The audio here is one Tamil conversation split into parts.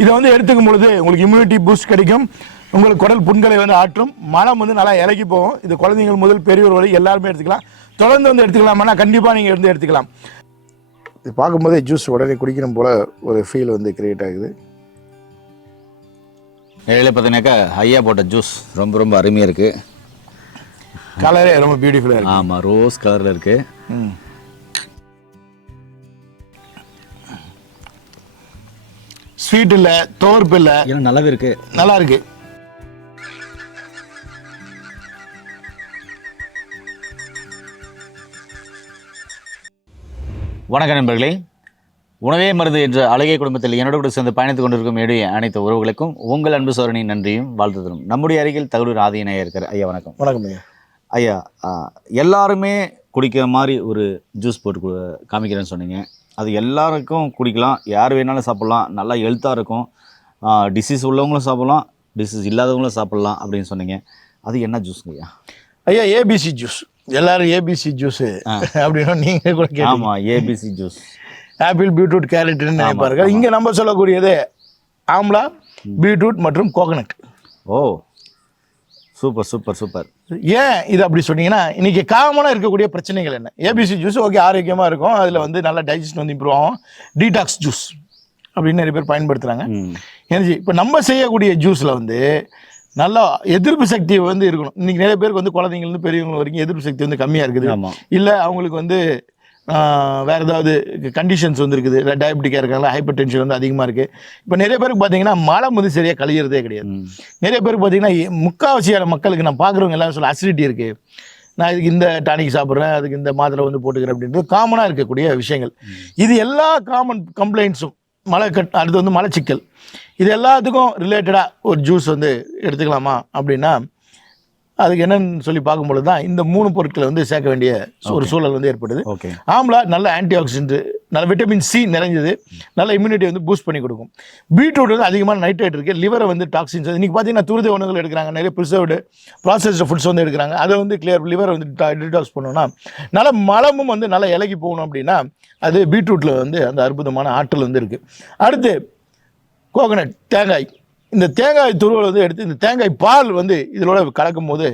இதை வந்து எடுத்துக்கும் பொழுது உங்களுக்கு இம்யூனிட்டி பூஸ்ட் கிடைக்கும். உங்களுக்கு குடல் புண்களை வந்து ஆற்றும். மனம் வந்து நல்லா இலகி போகும். இது குழந்தைங்கள் முதல் பெரியவர் வரை எல்லாருமே எடுத்துக்கலாம். தொடர்ந்து வந்து எடுத்துக்கலாமானா கண்டிப்பாக நீங்கள் இருந்து எடுத்துக்கலாம். இது பார்க்கும்போதே ஜூஸ் உடனே குடிக்கணும் போல ஒரு ஃபீல் வந்து கிரியேட் ஆகுது. இடையில பார்த்தீங்கன்னாக்கா ஐயா போட்ட ஜூஸ் ரொம்ப ரொம்ப அருமையாக இருக்குது கலரே ரொம்ப பியூட்டிஃபுல்லாக இருக்கு. ஆமாம் ரோஸ் கலரில் இருக்குது ஸ்வீட் இல்லை துவர்ப்பு இல்லை ஏன்னா நல்லாவே இருக்குது நல்லா இருக்கு வணக்கம் நண்பர்களே. உணவே மருந்து என்ற அழகிய குடும்பத்தில் என்னோட கூட சேர்ந்து பயணித்துக் கொண்டிருக்கும் என்னுடைய அனைத்து உறவுகளுக்கும் உங்கள் அன்பு சோழனின் நன்றியும் வாழ்த்துதலும் நம்முடைய அருகில் தகவலூர் ஆதியனாக இருக்கார் ஐயா வணக்கம். வணக்கம் ஐயா. எல்லாருமே குடிக்கிற மாதிரி ஒரு ஜூஸ் போட்டு காமிக்கிறேன்னு சொன்னீங்க. அது எல்லாருக்கும் குடிக்கலாம். யார் வேணாலும் சாப்பிட்லாம். நல்லா ஹெல்த்தாக இருக்கும். டிசீஸ் உள்ளவங்களும் சாப்பிட்லாம். டிசீஸ் இல்லாதவங்களும் சாப்பிட்லாம் அப்படின்னு சொன்னீங்க. அது என்ன ஜூஸ்ங்க ஐயா ஐயா ஏபிசி ஜூஸ் எல்லாரும் ஏபிசி ஜூஸ் அப்படின்னா நீங்க கூட ஆமாம் ஏபிசி ஜூஸ் ஆப்பிள் பீட்ரூட் கேரட்னு நினைப்பாருங்க இங்க நம்ம சொல்லக்கூடியது ஆம்லா பீட்ரூட் மற்றும் கோகனட் ஓ. Super super super. ஏன் இது அப்படி சொன்னீங்கன்னா இன்னைக்கு காமனாக இருக்கக்கூடிய பிரச்சனைகள் என்ன? ஏபிசி ஜூஸ் ஓகே ஆரோக்கியமாக இருக்கும். அதில் வந்து நல்லா டைஜஷன் வந்து இம்ப்ரூவ் ஆகும். டீடாக்ஸ் ஜூஸ் அப்படின்னு நிறைய பேர் பயன்படுத்துகிறாங்க எனர்ஜி இப்போ நம்ம செய்யக்கூடிய ஜூஸில் வந்து நல்லா எதிர்ப்பு சக்தி வந்து இருக்கணும். இன்னைக்கு நிறைய பேருக்கு வந்து குழந்தைங்கள்ந்து பெரியவங்க வரைக்கும் எதிர்ப்பு சக்தி வந்து கம்மியாக இருக்குது. இல்லை அவங்களுக்கு வந்து வேற ஏதாவது கண்டிஷன்ஸ் வந்து இருக்குது இல்லை டயபெட்டிக்காக இருக்காங்க ஹைப்பர் டென்ஷன் வந்து அதிகமாக இருக்குது இப்போ நிறைய பேருக்கு பார்த்தீங்கன்னா மலம் வந்து சரியாக கழியிறதே கிடையாது. நிறைய பேருக்கு பார்த்தீங்கன்னா முக்காவாசியான மக்களுக்கு நான் பார்க்குறவங்க எல்லாரும் சொல்ல அசிடிட்டி இருக்குது நான் இதுக்கு இந்த டானிக் சாப்பிட்றேன் அதுக்கு இந்த மாத்திரை வந்து போட்டுக்கிறேன் அப்படின்றது காமனாக இருக்கக்கூடிய விஷயங்கள். இது எல்லா காமன் கம்ப்ளைண்ட்ஸும் மலை கட் அடுத்து வந்து மலச்சிக்கல். இது எல்லாத்துக்கும் ரிலேட்டடாக ஒரு ஜூஸ் வந்து எடுத்துக்கலாமா அப்படின்னா அதுக்கு என்னன்னு சொல்லி பார்க்கும்பொழுது தான் இந்த மூணு பொருட்களை வந்து சேர்க்க வேண்டிய ஒரு சூழல் வந்து ஏற்படுது. ஆம்லா நல்ல ஆன்டி ஆக்சிடென்ட் நல்ல விட்டமின் சி நிறைஞ்சது நல்ல இம்யூனிட்டி வந்து பூஸ்ட் பண்ணி கொடுக்கும். பீட்ரூட் வந்து அதிகமான நைட்ரேட் இருக்குது லிவரை வந்து டாக்ஸின்ஸ் இன்னைக்கு பார்த்தீங்கன்னா துரித உணவுகள் எடுக்கிறாங்க நிறைய ப்ரிசர்வ்டு ப்ராசஸ்டு ஃபுட்ஸ் வந்து எடுக்கிறாங்க. அதை வந்து கிளியர் லிவரை வந்து டிடாக்ஸ் பண்ணணும்னா நல்ல மலமும் வந்து நல்லா இலகி போகணும் அப்படின்னா அது பீட்ரூட்டில் வந்து அந்த அற்புதமான ஆற்றல் வந்து இருக்குது அடுத்து கோகனட் தேங்காய். இந்த தேங்காய் துருவல் வந்து எடுத்து இந்த தேங்காய் பால் வந்து இதோட கலக்கும் போது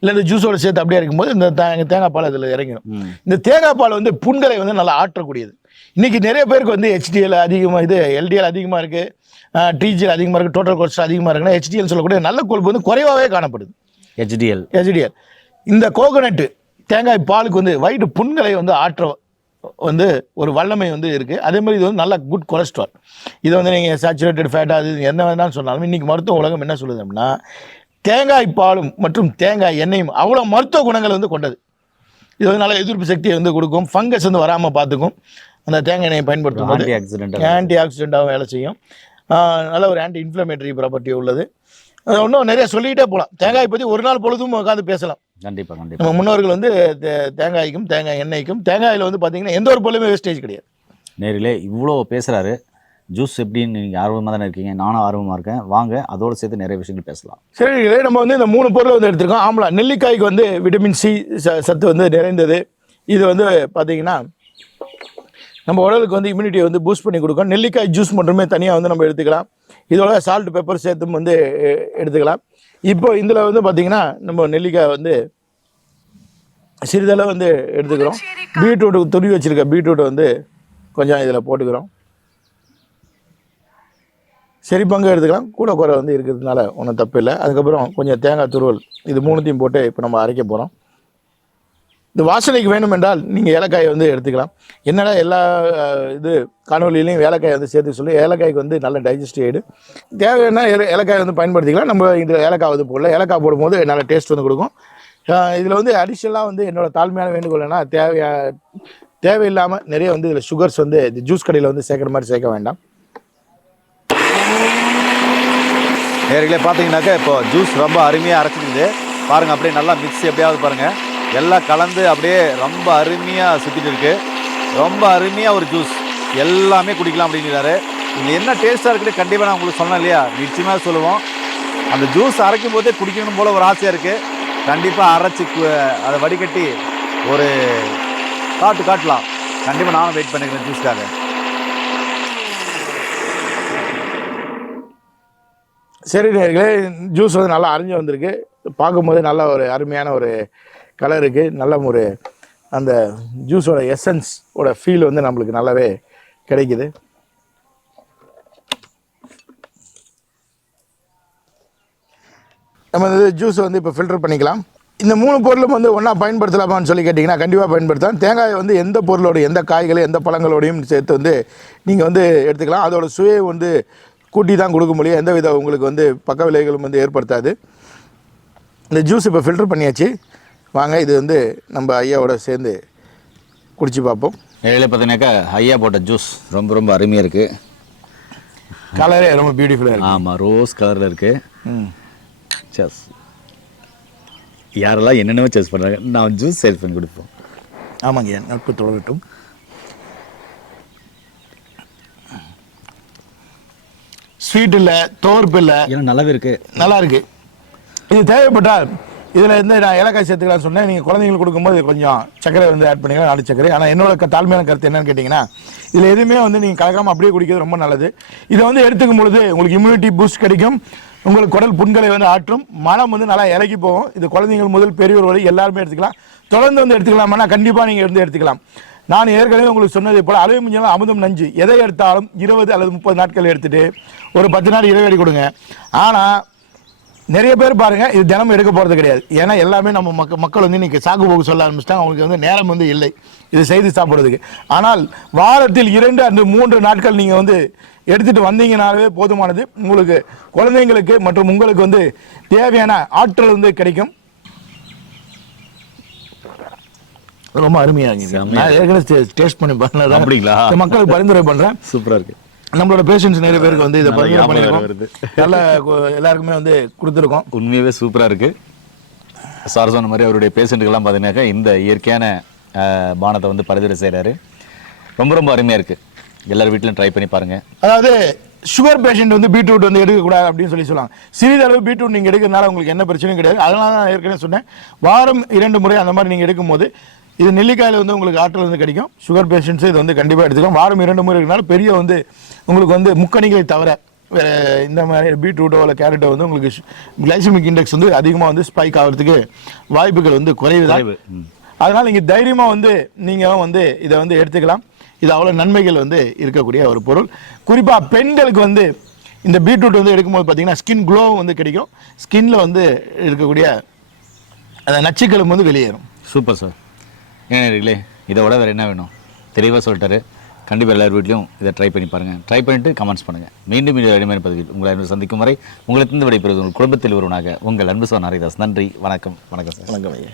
இல்லை இந்த ஜூஸோட சேர்த்து அப்படியே இருக்கும்போது இந்த தேங்காய் பால் அதில் இறங்கிடும். இந்த தேங்காய் பால் வந்து புண்களை வந்து நல்லா ஆற்றக்கூடியது. இன்னைக்கு நிறைய பேருக்கு வந்து ஹெச்டிஎல் அதிகமாக இது எல்டிஎல் அதிகமாக இருக்குது டிஜிஎல் அதிகமாக இருக்குது டோட்டல் கொலஸ்ட்ரால் அதிகமாக இருக்குன்னா ஹெச்டிஎல் சொல்லக்கூடிய நல்ல கொழுப்பு வந்து குறைவாகவே காணப்படுது. ஹெச்டிஎல் ஹெச்டிஎல் இந்த கோகனட்டு தேங்காய் பாலுக்கு வந்து வயிற்று புண்களை வந்து ஆற்ற வந்து ஒரு வல்லமை வந்து இருக்குது அதே மாதிரி இது வந்து நல்ல குட் கொலஸ்ட்ரால் இது வந்து நீங்கள் சேச்சுரேட்டட் ஃபேட் அது என்ன வேணாலும் சொன்னாலும் இன்றைக்கி மருத்துவ உலகம் என்ன சொல்லுது அப்படின்னா தேங்காய் பாலும் மற்றும் தேங்காய் எண்ணெயும் அவ்வளோ மருத்துவ குணங்கள் வந்து கொண்டது. இது வந்து நல்ல எதிர்ப்பு சக்தியை வந்து கொடுக்கும். ஃபங்கஸ் வந்து வராமல் பார்த்துக்கும். அந்த தேங்காய் எண்ணெயை பயன்படுத்தும் ஆன்டி ஆக்சிடென்ட் ஆன்டி ஆக்சிடென்ட்டாகவும் வேலை செய்யும். நல்ல ஒரு ஆன்டி இன்ஃப்ளமேட்டரி ப்ராப்பர்ட்டி உள்ளது. அது இன்னும் நிறைய சொல்லிக்கிட்டே போகலாம் தேங்காய் பற்றி ஒரு நாள் பொழுதும் உட்காந்து பேசலாம். கண்டிப்பாக கண்டிப்பாக நம்ம முன்னோர்கள் வந்து தேங்காய்க்கும் தேங்காய் எண்ணெய்க்கும் தேங்காயில் வந்து பார்த்தீங்கன்னா எந்த ஒரு பொருளுமே வேஸ்டேஜ் கிடையாது. நேரிலே இவ்வளோ பேசுகிறாரு ஜூஸ் எப்படின்னு நீங்கள் ஆர்வமாக தானே இருக்கீங்க? நானும் ஆர்வமாக இருக்கேன். வாங்க அதோடு சேர்த்து நிறைய விஷயங்கள் பேசலாம். சரி நம்ம வந்து இந்த மூணு பொருளை வந்து எடுத்திருக்கோம். ஆம்லா நெல்லிக்காய்க்கு வந்து விட்டமின் சி சத்து வந்து நிறைந்தது. இது வந்து பார்த்தீங்கன்னா நம்ம உடலுக்கு வந்து இம்யூனிட்டியை வந்து பூஸ்ட் பண்ணி கொடுக்கும். நெல்லிக்காய் ஜூஸ் மட்டுமே தனியாக வந்து நம்ம எடுத்துக்கலாம். இதோட சால்ட் பெப்பர் சேர்த்தும் வந்து எடுத்துக்கலாம். இப்போ இதில் வந்து பார்த்தீங்கன்னா நம்ம நெல்லிக்காய் வந்து சிறிதளவு வந்து எடுத்துக்கிறோம். பீட்ரூட்டு துருவி வச்சுருக்க பீட்ரூட்டை வந்து கொஞ்சம் இதில் போட்டுக்கிறோம். சரி பங்கு எடுத்துக்கலாம். கூட குறை வந்து இருக்கிறதுனால ஒன்றும் தப்பு இல்லை. அதுக்கப்புறம் கொஞ்சம் தேங்காய் துருவல் இது மூணுத்தையும் போட்டு இப்போ நம்ம அரைக்க போகிறோம் இந்த வாசனைக்கு வேணும் என்றால் நீங்கள் ஏலக்காயை வந்து எடுத்துக்கலாம். என்னடா எல்லா இது காணொலியிலையும் ஏலக்காய் வந்து சேர்த்து சொல்லி ஏலக்காய்க்கு வந்து நல்ல டைஜஸ்ட் ஆகிடு தேவையான ஏல ஏலக்காய் வந்து பயன்படுத்திக்கலாம். நம்ம இந்த ஏலக்காய் வந்து போடல. ஏலக்காய் போடும்போது நல்ல டேஸ்ட் வந்து கொடுக்கும். இதில் வந்து அடிஷ்னலாக வந்து என்னோட தாழ்மையான வேண்டுகோள்னா தேவையா தேவையில்லாமல் நிறைய வந்து இதில் சுகர்ஸ் வந்து இந்த ஜூஸ் கடையில் வந்து சேர்க்குற மாதிரி சேர்க்க வேண்டாம். நேர்களே பார்த்தீங்கன்னாக்கா இப்போ ஜூஸ் ரொம்ப அருமையாக அரைச்சிருக்குது. பாருங்கள் அப்படியே நல்லா மிக்ஸி எப்படியாவது பாருங்கள் எல்லாம் கலந்து அப்படியே ரொம்ப அருமையாக சுற்றிட்டு இருக்கு. ரொம்ப அருமையாக ஒரு ஜூஸ் எல்லாமே குடிக்கலாம் அப்படிங்கிறாரு இது என்ன டேஸ்ட்டாக இருக்குது கண்டிப்பாக நான் உங்களுக்கு சொன்னேன் இல்லையா? நிச்சயமாக சொல்லுவோம். அந்த ஜூஸ் அரைக்கும் போதே குடிக்கணும் போல் ஒரு ஆசையாக இருக்குது கண்டிப்பாக அரைச்சி அதை வடிகட்டி ஒரு காட்டு காட்டலாம். கண்டிப்பாக நானும் வெயிட் பண்ணிக்கிறேன் ஜூஸ்க்காக சரி நேர்களே ஜூஸ் வந்து நல்லா அரைஞ்சு வந்திருக்கு. பார்க்கும்போது நல்ல ஒரு அருமையான ஒரு கலருக்கு நல்ல ஒரு அந்த ஜூஸோட எசன்ஸோட ஃபீல் வந்து நம்மளுக்கு நல்லாவே கிடைக்குது. நம்ம இந்த ஜூஸை வந்து இப்போ ஃபில்டர் பண்ணிக்கலாம். இந்த மூணு பொருளும் வந்து ஒன்றா பயன்படுத்தலாமான்னு சொல்லி கேட்டிங்கன்னா கண்டிப்பாக பயன்படுத்தலாம். தேங்காய் வந்து எந்த பொருளோட எந்த காய்களையும் எந்த பழங்களோடையும் சேர்த்து வந்து நீங்கள் வந்து எடுத்துக்கலாம். அதோட சுவையை வந்து கூட்டி தான் கொடுக்க முடியும் எந்த வித உங்களுக்கு வந்து பக்க விலைகளும் வந்து ஏற்படுத்தாது. இந்த ஜூஸ் இப்போ ஃபில்டர் பண்ணியாச்சு. வாங்க இது வந்து நம்ம ஐயாவோட சேர்ந்து குடிச்சு பார்ப்போம். நேரில் பார்த்தீங்கன்னாக்கா ஐயா போட்ட ஜூஸ் ரொம்ப ரொம்ப அருமையாக இருக்குது கலரே ரொம்ப பியூட்டிஃபுல்லாக இருக்கு. ஆமாம் ரோஸ் கலரில் இருக்குது ம். செஸ் யாரெல்லாம் என்னென்னவோ செஸ் பண்ணுறாங்க நான் ஜூஸ் சேல் பண்ணி கொடுப்போம். ஆமாங்க நட்பு தொடரட்டும் ஸ்வீட் இல்லை தோர்ப்பு இல்லை. ஏன்னா நல்லாவே இருக்குது நல்லா இருக்கு. இது தேவைப்பட்டால் இதில் இருந்து நான் ஏலக்காய் சேர்த்துக்கலாம் சொன்னேன். நீங்கள் குழந்தைங்களுக்கு கொடுக்கும்போது கொஞ்சம் சர்க்கரை வந்து ஆட் பண்ணிக்கலாம் நாலு சர்க்கரை. ஆனால் என்னோட க- தாழ்மையான கருத்து என்னன்னு கேட்டிங்கன்னா இதில் எதுவுமே வந்து நீங்கள் கலக்காமல் அப்படியே குடிக்கிறது ரொம்ப நல்லது. இதை வந்து எடுத்துக்கும் பொழுது உங்களுக்கு இம்யூனிட்டி பூஸ்ட் கிடைக்கும். உங்களுக்கு குடல் புண்களை வந்து ஆற்றும். மனம் வந்து நல்லா இலக்கி போகும். இது குழந்தைங்கள் முதல் பெரியவர் வரை எல்லாருமே எடுத்துக்கலாம். தொடர்ந்து வந்து எடுத்துக்கலாமா கண்டிப்பாக நீங்கள் இருந்து எடுத்துக்கலாம். நான் ஏற்கனவே உங்களுக்கு சொன்னதை போல் அளவு மிஞ்சாலும் அமுதம் நஞ்சு. எதை எடுத்தாலும் இருபது அல்லது முப்பது நாட்கள் எடுத்துகிட்டு ஒரு பத்து நாள் இடைவெளி கொடுங்க. ஆனால் நிறைய பேர் பாருங்க இது தினமும் எடுக்க போறது கிடையாது. ஏன்னா எல்லாமே நம்ம மக்க மக்கள் வந்து இன்னைக்கு சாக்கு போக்கு சொல்ல ஆரம்பிச்சிட்டாங்க. அவங்களுக்கு வந்து நேரம் வந்து இல்லை. இது செய்து சாப்பிட்றதுக்கு. ஆனால் வாரத்தில் இரண்டு அந்த மூன்று நாட்கள் நீங்க வந்து எடுத்துட்டு வந்தீங்கனாலே போதுமானது. உங்களுக்கு குழந்தைங்களுக்கு மற்றும் உங்களுக்கு வந்து தேவையான ஆற்றல் வந்து கிடைக்கும். ரொம்ப அருமையா இருக்கு செம்மையா நான் ஏற்கனவே டேஸ்ட் பண்ணி பண்ணதான் அப்படிங்களா? மக்களுக்கு பரிந்துரை பண்றேன். சூப்பராக இருக்குது நம்மளோட பேஷண்ட்ஸ் நிறைய பேருக்கு வந்து இதை பண்ணிருக்கோம் வருது. நல்ல எல்லாருக்குமே வந்து கொடுத்துருக்கோம். உண்மையாகவே சூப்பராக இருக்குது சார் சொன்ன மாதிரி அவருடைய பேஷண்ட்டுக்கெல்லாம் பார்த்தீங்கன்னாக்கா இந்த இயற்கையான பானத்தை வந்து பரிந்துரை செய்கிறாரு ரொம்ப ரொம்ப அருமையாக இருக்குது எல்லார் வீட்டிலும் ட்ரை பண்ணி பாருங்கள் அதாவது சுகர் பேஷண்ட் வந்து பீட்ரூட் வந்து எடுக்கக்கூடாது அப்படின்னு சொல்லி சொல்லுவாங்க சிறிதளவு பீட்ரூட் நீங்கள் எடுக்கிறதுனால உங்களுக்கு எந்த பிரச்சனையும் கிடையாது. அதனால தான் ஏற்கனவே சொன்னேன். வாரம் இரண்டு முறை அந்த மாதிரி நீங்கள் எடுக்கும்போது இது நெல்லிக்காயில் வந்து உங்களுக்கு ஆற்றல் வந்து கிடைக்கும். சுகர் பேஷண்ட்ஸ் இது வந்து கண்டிப்பாக எடுத்துக்கலாம் வாரம் இரண்டு முறை இருக்கனால பெரிய வந்து உங்களுக்கு வந்து முக்கணிகளை தவிர வேற இந்த மாதிரி பீட்ரூட்டோ இல்லை கேரட்டோ வந்து உங்களுக்கு கிளைசமிக் இண்டெக்ஸ் வந்து அதிகமாக வந்து ஸ்பைக் ஆகிறதுக்கு வாய்ப்புகள் வந்து குறைவு. அதனால் நீங்கள் தைரியமாக வந்து நீங்கள் வந்து இதை வந்து எடுத்துக்கலாம். இது அவ்வளோ நன்மைகள் வந்து இருக்கக்கூடிய ஒரு பொருள். குறிப்பாக பெண்களுக்கு வந்து இந்த பீட்ரூட் வந்து எடுக்கும்போது பார்த்தீங்கன்னா ஸ்கின் க்ளோ வந்து கிடைக்கும். ஸ்கின்ல வந்து இருக்கக்கூடிய அந்த நச்சுக்களும் வந்து வெளியேறும். Super sir. ஏன் இதை விட வேறு என்ன வேணும்? தெளிவாக சொல்லிட்டாரு. கண்டிப்பாக எல்லார் வீட்லையும் இதை ட்ரை பண்ணி பாருங்கள் ட்ரை பண்ணிட்டு கமெண்ட்ஸ் பண்ணுங்கள் மீண்டும் மீண்டும் இனிமேல் பதிவில் உங்களை அன்பு சந்திக்கும் வரை உங்களை இருந்து விடைபெறுவது உங்கள் குடும்பத்தில் ஒருவனாக உங்கள் அன்பு சார் ஹரிதாஸ். நன்றி வணக்கம் வணக்கம் சார். வணக்கம் ஐயா.